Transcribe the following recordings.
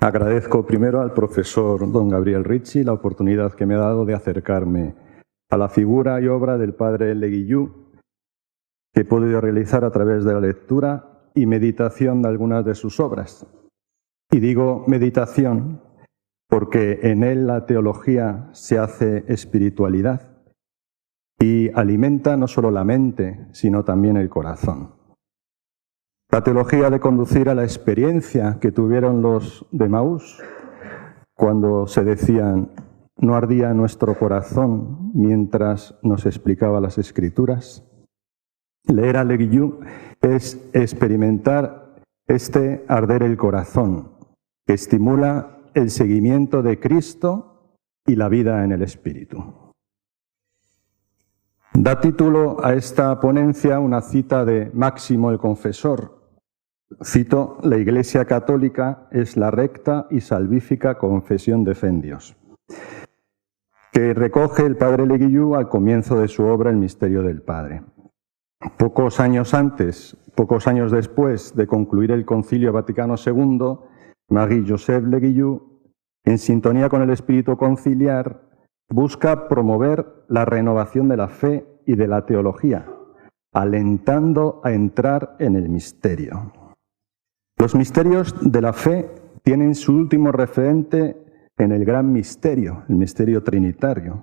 Agradezco primero al profesor don Gabriel Ricci la oportunidad que me ha dado de acercarme a la figura y obra del padre Leguillou, que he podido realizar a través de la lectura y meditación de algunas de sus obras. Y digo meditación porque en él la teología se hace espiritualidad y alimenta no solo la mente, sino también el corazón. La teología de conducir a la experiencia que tuvieron los de Maús cuando se decían: no ardía nuestro corazón mientras nos explicaba las Escrituras. Leer a Leguillou es experimentar este arder el corazón, que estimula el seguimiento de Cristo y la vida en el Espíritu. Da título a esta ponencia una cita de Máximo el Confesor. Cito: la Iglesia Católica es la recta y salvífica confesión de fe en Dios, que recoge el padre Leguillou al comienzo de su obra El misterio del Padre. Pocos años después de concluir el Concilio Vaticano II, Marie-Joseph Leguillou, en sintonía con el espíritu conciliar, busca promover la renovación de la fe y de la teología, alentando a entrar en el misterio. Los misterios de la fe tienen su último referente en el gran misterio, el misterio trinitario,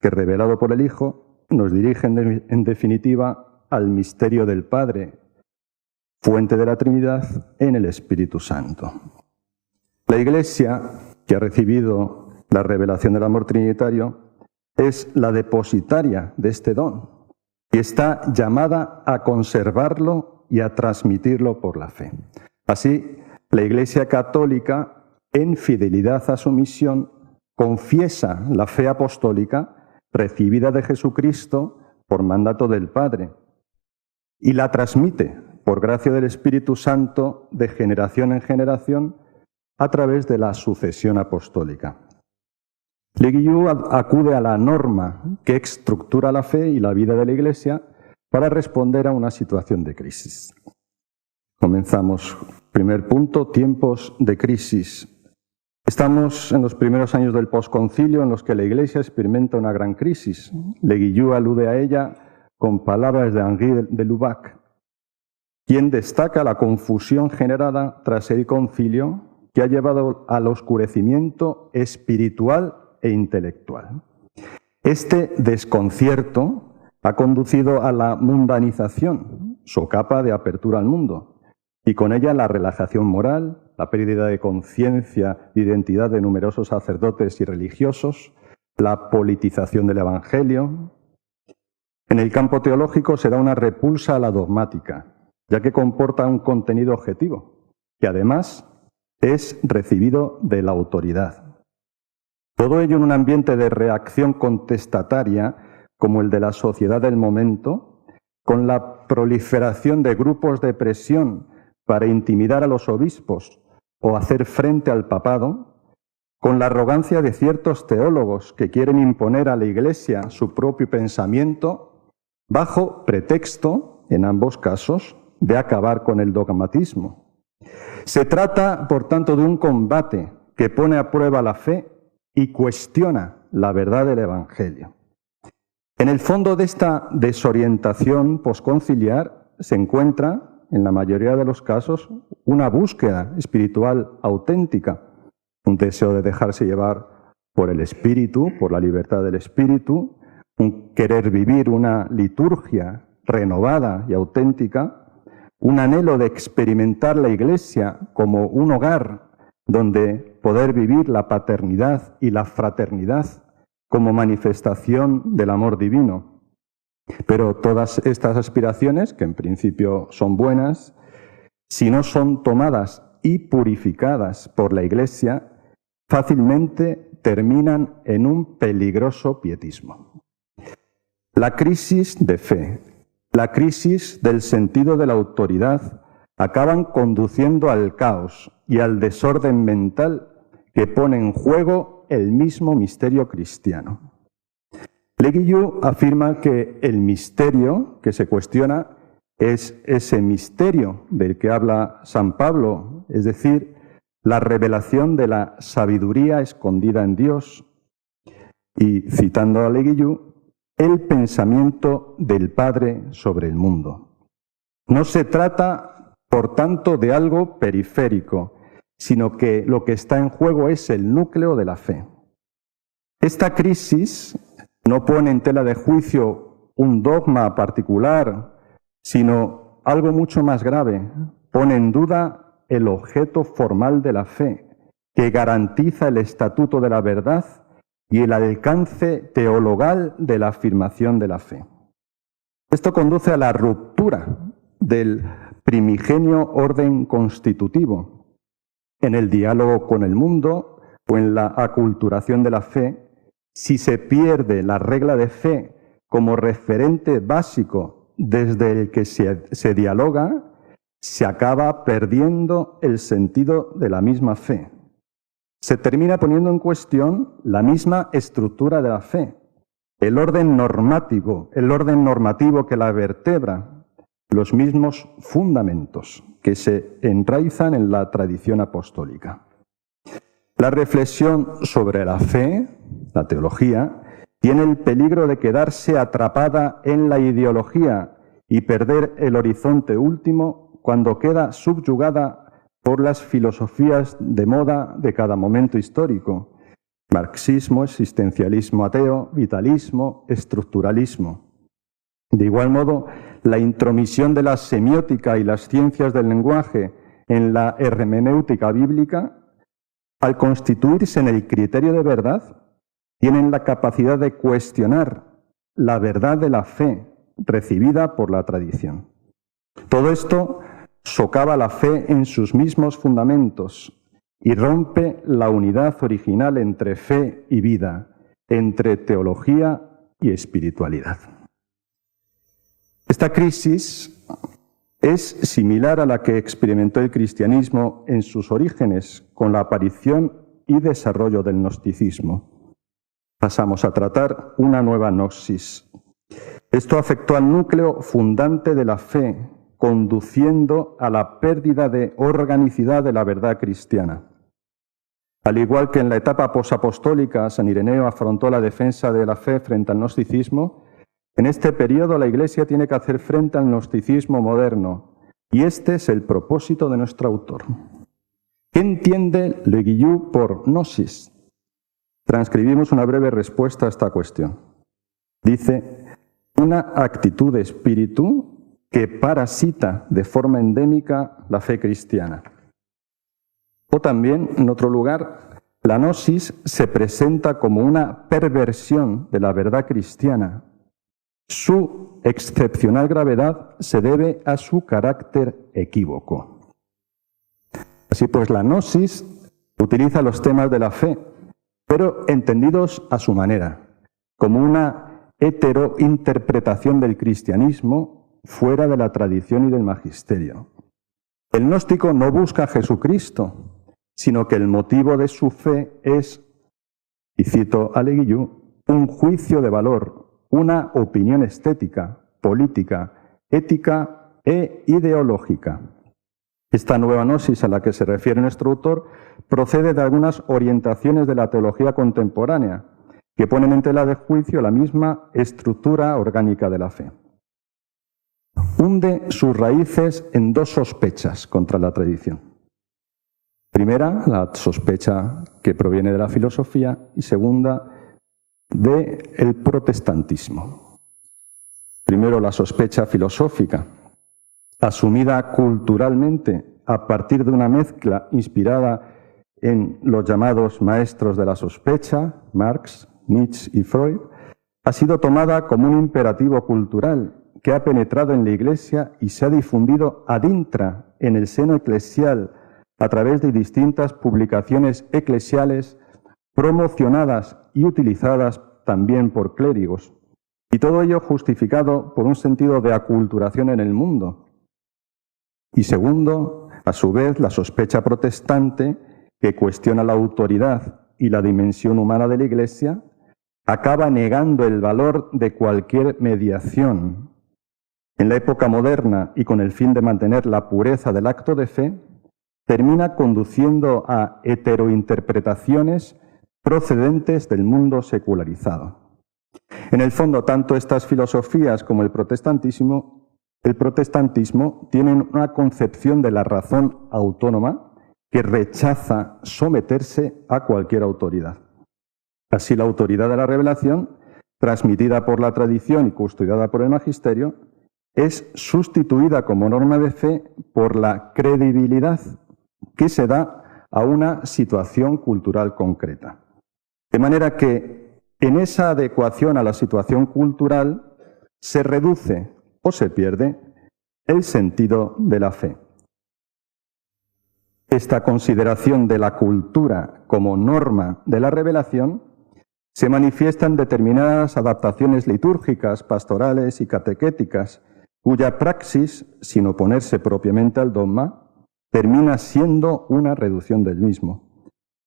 que revelado por el Hijo nos dirige en definitiva al misterio del Padre, fuente de la Trinidad en el Espíritu Santo. La Iglesia, que ha recibido la revelación del amor trinitario, es la depositaria de este don y está llamada a conservarlo y a transmitirlo por la fe. Así, la Iglesia Católica, en fidelidad a su misión, confiesa la fe apostólica recibida de Jesucristo por mandato del Padre y la transmite por gracia del Espíritu Santo de generación en generación a través de la sucesión apostólica. Leguillou acude a la norma que estructura la fe y la vida de la Iglesia para responder a una situación de crisis. Comenzamos. Primer punto, tiempos de crisis. Estamos en los primeros años del posconcilio en los que la Iglesia experimenta una gran crisis. Leguillou alude a ella con palabras de Henri de Lubac, quien destaca la confusión generada tras el concilio que ha llevado al oscurecimiento espiritual e intelectual. Este desconcierto ha conducido a la mundanización, socapa de apertura al mundo, y con ella la relajación moral, la pérdida de conciencia e identidad de numerosos sacerdotes y religiosos, la politización del Evangelio. En el campo teológico se da una repulsa a la dogmática, ya que comporta un contenido objetivo, que además es recibido de la autoridad. Todo ello en un ambiente de reacción contestataria como el de la sociedad del momento, con la proliferación de grupos de presión para intimidar a los obispos o hacer frente al papado, con la arrogancia de ciertos teólogos que quieren imponer a la Iglesia su propio pensamiento, bajo pretexto, en ambos casos, de acabar con el dogmatismo. Se trata, por tanto, de un combate que pone a prueba la fe y cuestiona la verdad del Evangelio. En el fondo de esta desorientación posconciliar se encuentra, en la mayoría de los casos, una búsqueda espiritual auténtica, un deseo de dejarse llevar por el Espíritu, por la libertad del Espíritu, un querer vivir una liturgia renovada y auténtica, un anhelo de experimentar la Iglesia como un hogar donde poder vivir la paternidad y la fraternidad como manifestación del amor divino. Pero todas estas aspiraciones, que en principio son buenas, si no son tomadas y purificadas por la Iglesia, fácilmente terminan en un peligroso pietismo. La crisis de fe, la crisis del sentido de la autoridad, acaban conduciendo al caos y al desorden mental que pone en juego el mismo misterio cristiano. Leguillou afirma que el misterio que se cuestiona es ese misterio del que habla San Pablo, es decir, la revelación de la sabiduría escondida en Dios y, citando a Leguillou, el pensamiento del Padre sobre el mundo. No se trata, por tanto, de algo periférico, sino que lo que está en juego es el núcleo de la fe. Esta crisis no pone en tela de juicio un dogma particular, sino algo mucho más grave. Pone en duda el objeto formal de la fe, que garantiza el estatuto de la verdad y el alcance teologal de la afirmación de la fe. Esto conduce a la ruptura del primigenio orden constitutivo. En el diálogo con el mundo o en la aculturación de la fe, si se pierde la regla de fe como referente básico desde el que se dialoga, se acaba perdiendo el sentido de la misma fe. Se termina poniendo en cuestión la misma estructura de la fe, el orden normativo que la vertebra, los mismos fundamentos que se enraizan en la tradición apostólica. La reflexión sobre la fe, la teología, tiene el peligro de quedarse atrapada en la ideología y perder el horizonte último cuando queda subyugada por las filosofías de moda de cada momento histórico: marxismo, existencialismo ateo, vitalismo, estructuralismo. De igual modo, la intromisión de la semiótica y las ciencias del lenguaje en la hermenéutica bíblica, al constituirse en el criterio de verdad, tienen la capacidad de cuestionar la verdad de la fe recibida por la tradición. Todo esto socava la fe en sus mismos fundamentos y rompe la unidad original entre fe y vida, entre teología y espiritualidad. Esta crisis es similar a la que experimentó el cristianismo en sus orígenes con la aparición y desarrollo del gnosticismo. Pasamos a tratar una nueva gnosis. Esto afectó al núcleo fundante de la fe, conduciendo a la pérdida de organicidad de la verdad cristiana. Al igual que en la etapa posapostólica, San Ireneo afrontó la defensa de la fe frente al gnosticismo, en este periodo la Iglesia tiene que hacer frente al gnosticismo moderno, y este es el propósito de nuestro autor. ¿Qué entiende Leguillou por gnosis? Transcribimos una breve respuesta a esta cuestión. Dice: una actitud de espíritu que parasita de forma endémica la fe cristiana. O también, en otro lugar, la gnosis se presenta como una perversión de la verdad cristiana. Su excepcional gravedad se debe a su carácter equívoco. Así pues, la gnosis utiliza los temas de la fe, pero entendidos a su manera, como una heterointerpretación del cristianismo fuera de la tradición y del magisterio. El gnóstico no busca a Jesucristo, sino que el motivo de su fe es, y cito a Leguillou, un juicio de valor, una opinión estética, política, ética e ideológica. Esta nueva gnosis a la que se refiere nuestro autor procede de algunas orientaciones de la teología contemporánea que ponen en tela de juicio la misma estructura orgánica de la fe. Hunde sus raíces en dos sospechas contra la tradición. Primera, la sospecha que proviene de la filosofía, y segunda, del protestantismo. Primero, la sospecha filosófica, asumida culturalmente a partir de una mezcla inspirada en los llamados maestros de la sospecha, Marx, Nietzsche y Freud, ha sido tomada como un imperativo cultural que ha penetrado en la Iglesia y se ha difundido ad intra en el seno eclesial a través de distintas publicaciones eclesiales promocionadas y utilizadas también por clérigos. Y todo ello justificado por un sentido de aculturación en el mundo. Y segundo, a su vez, la sospecha protestante, que cuestiona la autoridad y la dimensión humana de la Iglesia, acaba negando el valor de cualquier mediación. En la época moderna y con el fin de mantener la pureza del acto de fe, termina conduciendo a heterointerpretaciones procedentes del mundo secularizado. En el fondo, tanto estas filosofías como el protestantismo tienen una concepción de la razón autónoma que rechaza someterse a cualquier autoridad. Así, la autoridad de la revelación, transmitida por la tradición y custodiada por el magisterio, es sustituida como norma de fe por la credibilidad que se da a una situación cultural concreta. De manera que en esa adecuación a la situación cultural se reduce o se pierde el sentido de la fe. Esta consideración de la cultura como norma de la revelación se manifiesta en determinadas adaptaciones litúrgicas, pastorales y catequéticas, cuya praxis, sin oponerse propiamente al dogma, termina siendo una reducción del mismo.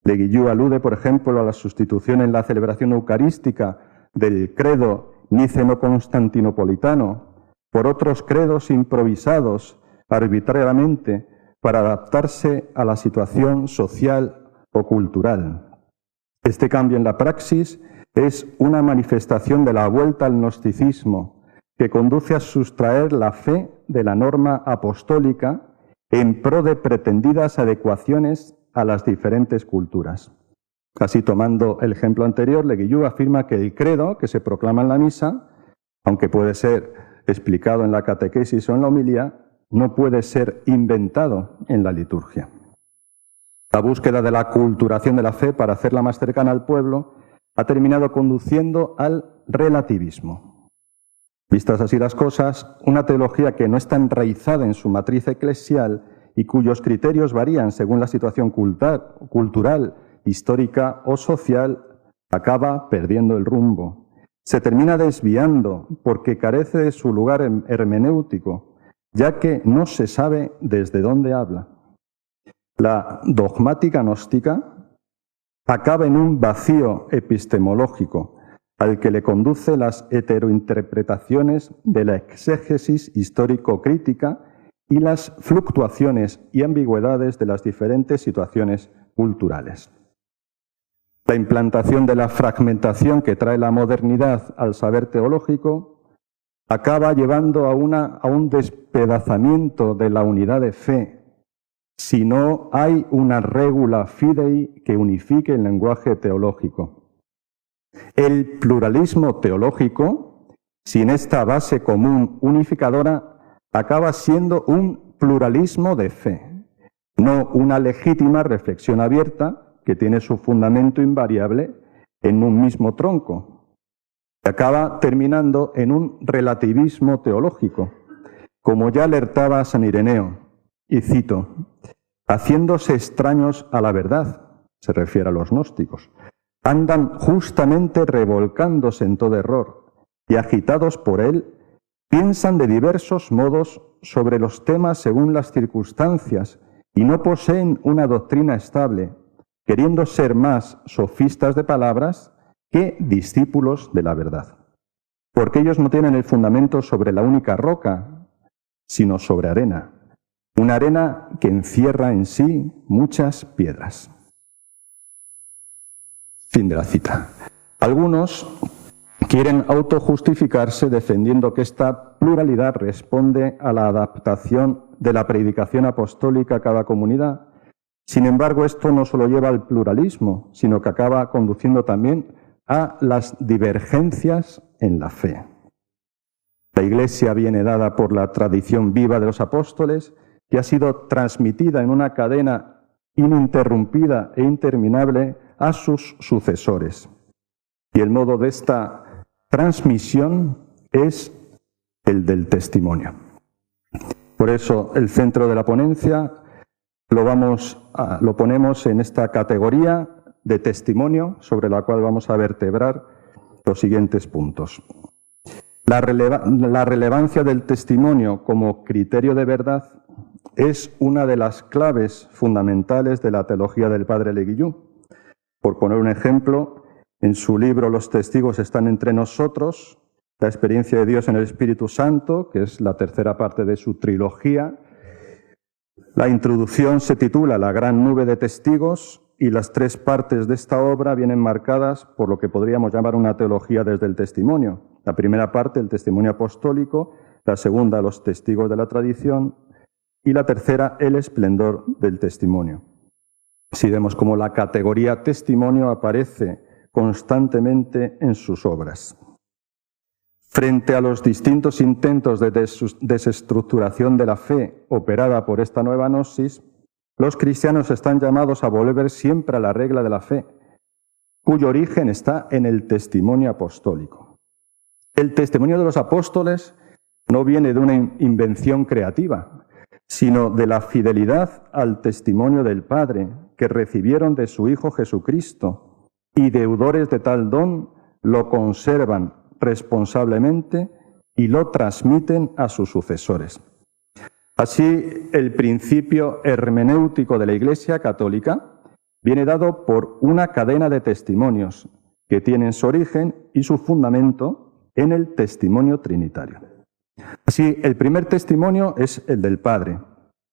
Leguillou alude, por ejemplo, a la sustitución en la celebración eucarística del credo niceno-constantinopolitano por otros credos improvisados arbitrariamente para adaptarse a la situación social o cultural. Este cambio en la praxis es una manifestación de la vuelta al gnosticismo, que conduce a sustraer la fe de la norma apostólica en pro de pretendidas adecuaciones a las diferentes culturas. Así, tomando el ejemplo anterior, Leguillou afirma que el credo que se proclama en la misa, aunque puede ser explicado en la catequesis o en la homilía, no puede ser inventado en la liturgia. La búsqueda de la culturación de la fe para hacerla más cercana al pueblo ha terminado conduciendo al relativismo. Vistas así las cosas, una teología que no está enraizada en su matriz eclesial y cuyos criterios varían según la situación cultural, histórica o social, acaba perdiendo el rumbo. Se termina desviando porque carece de su lugar hermenéutico, ya que no se sabe desde dónde habla. La dogmática gnóstica acaba en un vacío epistemológico al que le conduce las heterointerpretaciones de la exégesis histórico-crítica y las fluctuaciones y ambigüedades de las diferentes situaciones culturales. La implantación de la fragmentación que trae la modernidad al saber teológico acaba llevando a un despedazamiento de la unidad de fe, si no hay una regula fidei que unifique el lenguaje teológico. El pluralismo teológico, sin esta base común unificadora, acaba siendo un pluralismo de fe, no una legítima reflexión abierta que tiene su fundamento invariable en un mismo tronco. Acaba terminando en un relativismo teológico, como ya alertaba San Ireneo, y cito, haciéndose extraños a la verdad, se refiere a los gnósticos, andan justamente revolcándose en todo error y agitados por él, piensan de diversos modos sobre los temas según las circunstancias y no poseen una doctrina estable, queriendo ser más sofistas de palabras que discípulos de la verdad. Porque ellos no tienen el fundamento sobre la única roca, sino sobre arena, una arena que encierra en sí muchas piedras. Fin de la cita. Algunos quieren autojustificarse defendiendo que esta pluralidad responde a la adaptación de la predicación apostólica a cada comunidad. Sin embargo, esto no solo lleva al pluralismo, sino que acaba conduciendo también a las divergencias en la fe. La Iglesia viene dada por la tradición viva de los apóstoles, que ha sido transmitida en una cadena ininterrumpida e interminable a sus sucesores. Y el modo de esta transmisión es el del testimonio. Por eso el centro de la ponencia lo ponemos en esta categoría de testimonio, sobre la cual vamos a vertebrar los siguientes puntos. La relevancia del testimonio como criterio de verdad es una de las claves fundamentales de la teología del padre Leguillou. Por poner un ejemplo, en su libro Los testigos están entre nosotros, la experiencia de Dios en el Espíritu Santo, que es la tercera parte de su trilogía, La introducción se titula La gran nube de testigos y las tres partes de esta obra vienen marcadas por lo que podríamos llamar una teología desde el testimonio. La primera parte, el testimonio apostólico, la segunda, los testigos de la tradición y la tercera, el esplendor del testimonio. Si vemos cómo la categoría testimonio aparece constantemente en sus obras. Frente a los distintos intentos de desestructuración de la fe operada por esta nueva gnosis, los cristianos están llamados a volver siempre a la regla de la fe, cuyo origen está en el testimonio apostólico. El testimonio de los apóstoles no viene de una invención creativa, sino de la fidelidad al testimonio del Padre que recibieron de su Hijo Jesucristo, y deudores de tal don lo conservan responsablemente y lo transmiten a sus sucesores. Así, el principio hermenéutico de la Iglesia Católica viene dado por una cadena de testimonios que tienen su origen y su fundamento en el testimonio trinitario. Así, el primer testimonio es el del Padre,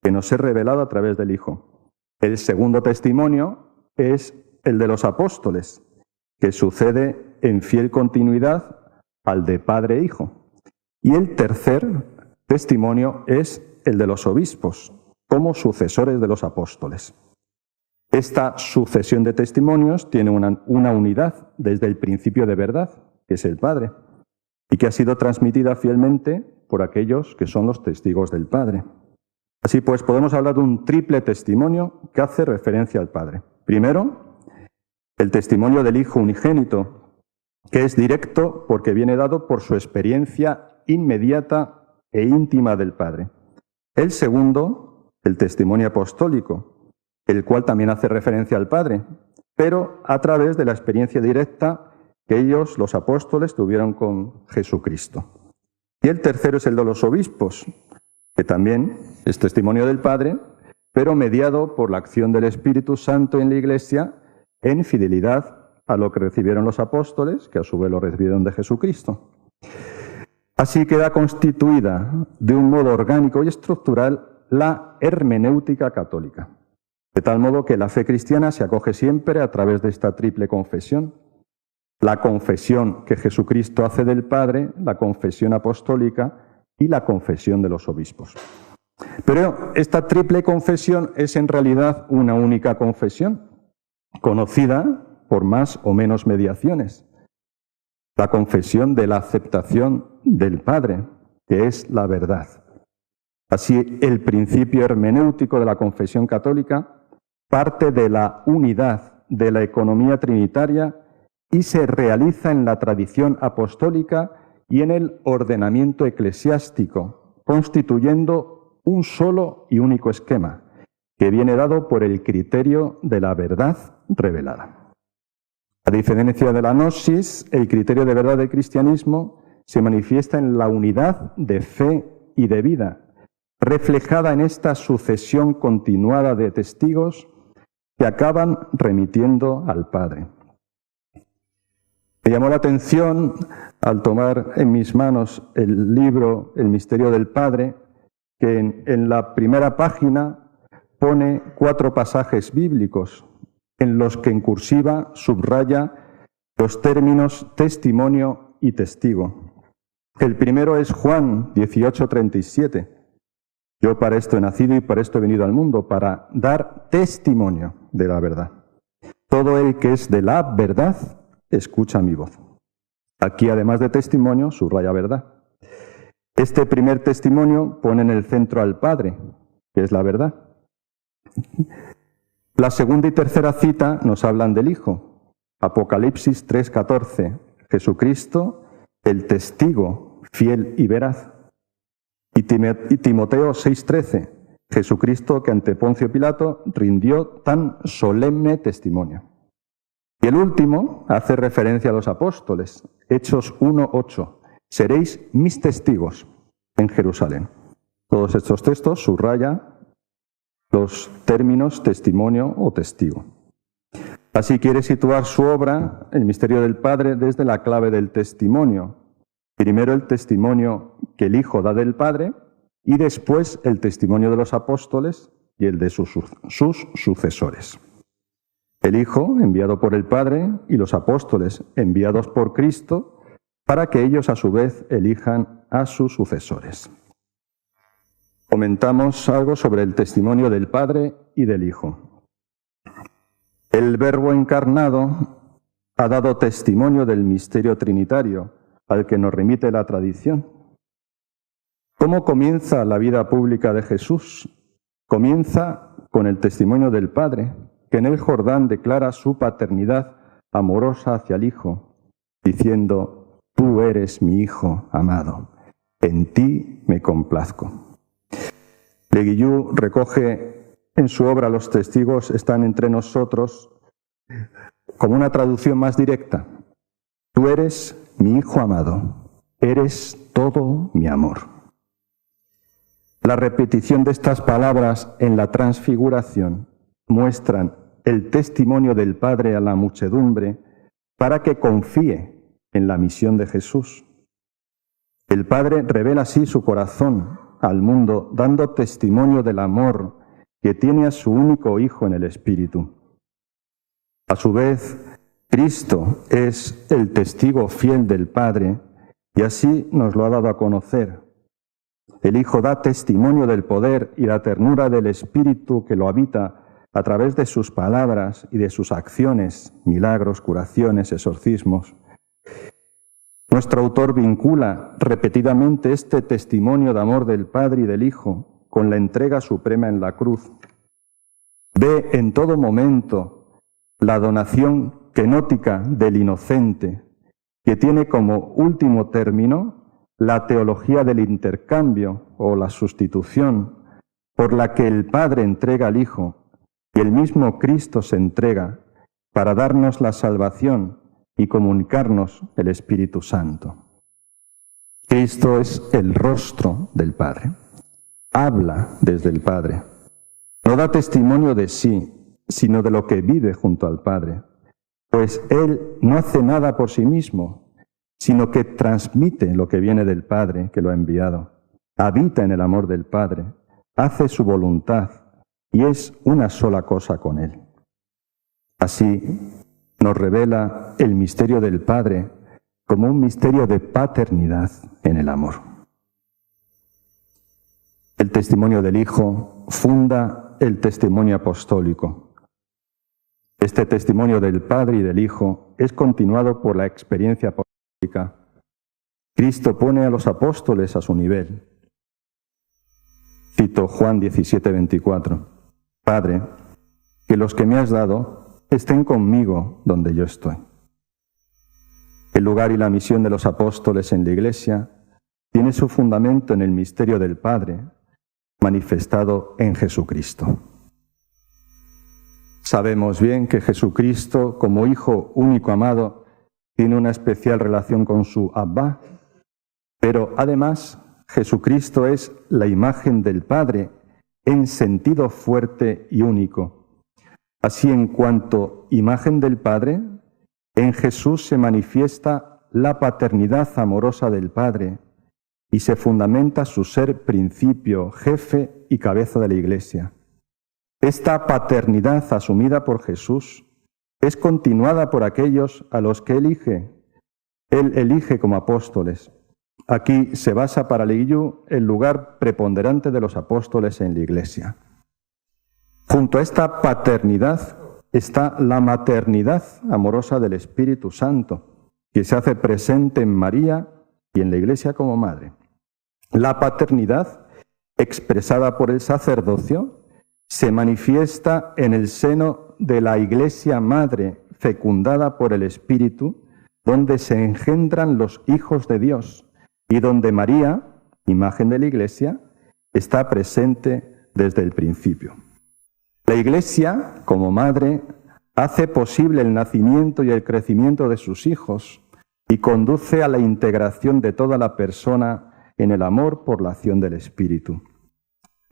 que nos es revelado a través del Hijo. El segundo testimonio es el de los apóstoles, que sucede en fiel continuidad al de Padre e Hijo. Y el tercer testimonio es el de los obispos, como sucesores de los apóstoles. Esta sucesión de testimonios tiene una unidad desde el principio de verdad, que es el Padre, y que ha sido transmitida fielmente por aquellos que son los testigos del Padre. Así pues, podemos hablar de un triple testimonio que hace referencia al Padre. Primero, el testimonio del Hijo unigénito, que es directo porque viene dado por su experiencia inmediata e íntima del Padre. El segundo, el testimonio apostólico, el cual también hace referencia al Padre, pero a través de la experiencia directa que ellos, los apóstoles, tuvieron con Jesucristo. Y el tercero es el de los obispos, que también es testimonio del Padre, pero mediado por la acción del Espíritu Santo en la Iglesia en fidelidad a lo que recibieron los apóstoles, que a su vez lo recibieron de Jesucristo. Así queda constituida de un modo orgánico y estructural la hermenéutica católica, de tal modo que la fe cristiana se acoge siempre a través de esta triple confesión: la confesión que Jesucristo hace del Padre, la confesión apostólica y la confesión de los obispos. Pero esta triple confesión es en realidad una única confesión, conocida por más o menos mediaciones. La confesión de la aceptación del Padre, que es la verdad. Así, el principio hermenéutico de la confesión católica parte de la unidad de la economía trinitaria y se realiza en la tradición apostólica y en el ordenamiento eclesiástico, constituyendo un solo y único esquema, que viene dado por el criterio de la verdad revelada. A diferencia de la gnosis, el criterio de verdad del cristianismo se manifiesta en la unidad de fe y de vida, reflejada en esta sucesión continuada de testigos que acaban remitiendo al Padre. Me llamó la atención, al tomar en mis manos el libro El misterio del Padre, que en la primera página pone 4 pasajes bíblicos en los que en cursiva subraya los términos testimonio y testigo. El primero es Juan 18:37. Yo para esto he nacido y para esto he venido al mundo, para dar testimonio de la verdad. Todo el que es de la verdad escucha mi voz. Aquí, además de testimonio, subraya verdad. Este primer testimonio pone en el centro al Padre, que es la verdad. La segunda y tercera cita nos hablan del Hijo. Apocalipsis 3:14. Jesucristo, el testigo fiel y veraz. Y Timoteo 6:13. Jesucristo que ante Poncio Pilato rindió tan solemne testimonio. Y el último hace referencia a los apóstoles. Hechos 1:8. Seréis mis testigos en Jerusalén. Todos estos textos subrayan los términos testimonio o testigo. Así quiere situar su obra, El misterio del Padre, desde la clave del testimonio. Primero el testimonio que el Hijo da del Padre y después el testimonio de los apóstoles y el de sus sucesores. El Hijo, enviado por el Padre, y los apóstoles, enviados por Cristo, para que ellos a su vez elijan a sus sucesores. Comentamos algo sobre el testimonio del Padre y del Hijo. El Verbo encarnado ha dado testimonio del misterio trinitario, al que nos remite la tradición. ¿Cómo comienza la vida pública de Jesús? Comienza con el testimonio del Padre, que en el Jordán declara su paternidad amorosa hacia el Hijo, diciendo: «Tú eres mi Hijo amado, en ti me complazco». Le Guillou recoge en su obra Los testigos están entre nosotros como una traducción más directa: «Tú eres mi Hijo amado, eres todo mi amor». La repetición de estas palabras en la transfiguración muestran el testimonio del Padre a la muchedumbre para que confíe en la misión de Jesús. El Padre revela así su corazón al mundo, dando testimonio del amor que tiene a su único Hijo en el Espíritu. A su vez, Cristo es el testigo fiel del Padre y así nos lo ha dado a conocer. El Hijo da testimonio del poder y la ternura del Espíritu que lo habita a través de sus palabras y de sus acciones, milagros, curaciones, exorcismos. Nuestro autor vincula repetidamente este testimonio de amor del Padre y del Hijo con la entrega suprema en la cruz. Ve en todo momento la donación kenótica del inocente, que tiene como último término la teología del intercambio o la sustitución, por la que el Padre entrega al Hijo y el mismo Cristo se entrega para darnos la salvación y comunicarnos el Espíritu Santo. Cristo es el rostro del Padre. Habla desde el Padre. No da testimonio de sí, sino de lo que vive junto al Padre, pues Él no hace nada por sí mismo, sino que transmite lo que viene del Padre que lo ha enviado. Habita en el amor del Padre, hace su voluntad y es una sola cosa con Él. Así nos revela el misterio del Padre como un misterio de paternidad en el amor. El testimonio del Hijo funda el testimonio apostólico. Este testimonio del Padre y del Hijo es continuado por la experiencia apostólica. Cristo pone a los apóstoles a su nivel. Cito Juan 17:24. Padre, que los que me has dado estén conmigo donde yo estoy. El lugar y la misión de los apóstoles en la Iglesia tiene su fundamento en el misterio del Padre, manifestado en Jesucristo. Sabemos bien que Jesucristo, como Hijo único amado, tiene una especial relación con su Abba, pero además Jesucristo es la imagen del Padre en sentido fuerte y único. Así, en cuanto imagen del Padre, en Jesús se manifiesta la paternidad amorosa del Padre y se fundamenta su ser principio, jefe y cabeza de la Iglesia. Esta paternidad asumida por Jesús es continuada por aquellos a los que Él elige como apóstoles. Aquí se basa para le Guillou el lugar preponderante de los apóstoles en la Iglesia. Junto a esta paternidad está la maternidad amorosa del Espíritu Santo, que se hace presente en María y en la Iglesia como madre. La paternidad, expresada por el sacerdocio, se manifiesta en el seno de la Iglesia madre, fecundada por el Espíritu, donde se engendran los hijos de Dios y donde María, imagen de la Iglesia, está presente desde el principio. La Iglesia, como madre, hace posible el nacimiento y el crecimiento de sus hijos y conduce a la integración de toda la persona en el amor por la acción del Espíritu.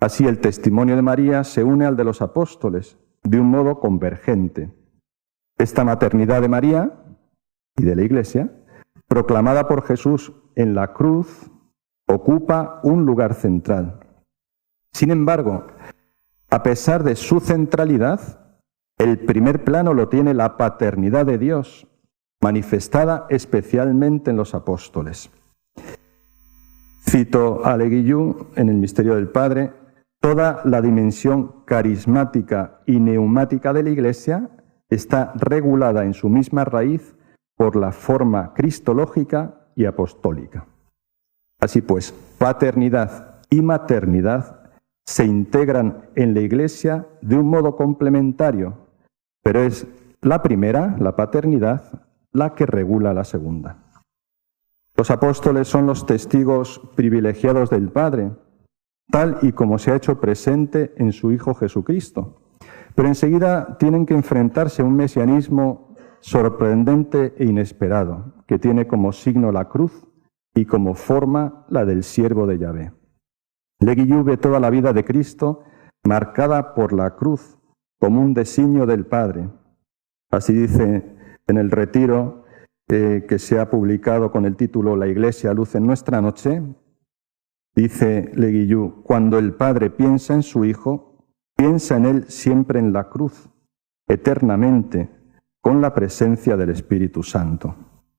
Así, el testimonio de María se une al de los apóstoles de un modo convergente. Esta maternidad de María y de la Iglesia, proclamada por Jesús en la cruz, ocupa un lugar central. Sin embargo, A pesar de su centralidad, el primer plano lo tiene la paternidad de Dios, manifestada especialmente en los apóstoles. Cito a Leguillou en el Misterio del Padre: toda la dimensión carismática y neumática de la Iglesia está regulada en su misma raíz por la forma cristológica y apostólica. Así pues, paternidad y maternidad se integran en la Iglesia de un modo complementario, pero es la primera, la paternidad, la que regula la segunda. Los apóstoles son los testigos privilegiados del Padre, tal y como se ha hecho presente en su Hijo Jesucristo. Pero enseguida tienen que enfrentarse a un mesianismo sorprendente e inesperado, que tiene como signo la cruz y como forma la del siervo de Yahvé. Leguillou ve toda la vida de Cristo marcada por la cruz como un designio del Padre. Así dice en el retiro que se ha publicado con el título La Iglesia, luz en nuestra noche, dice Leguillou: cuando el Padre piensa en su Hijo, piensa en él siempre en la cruz, eternamente, con la presencia del Espíritu Santo.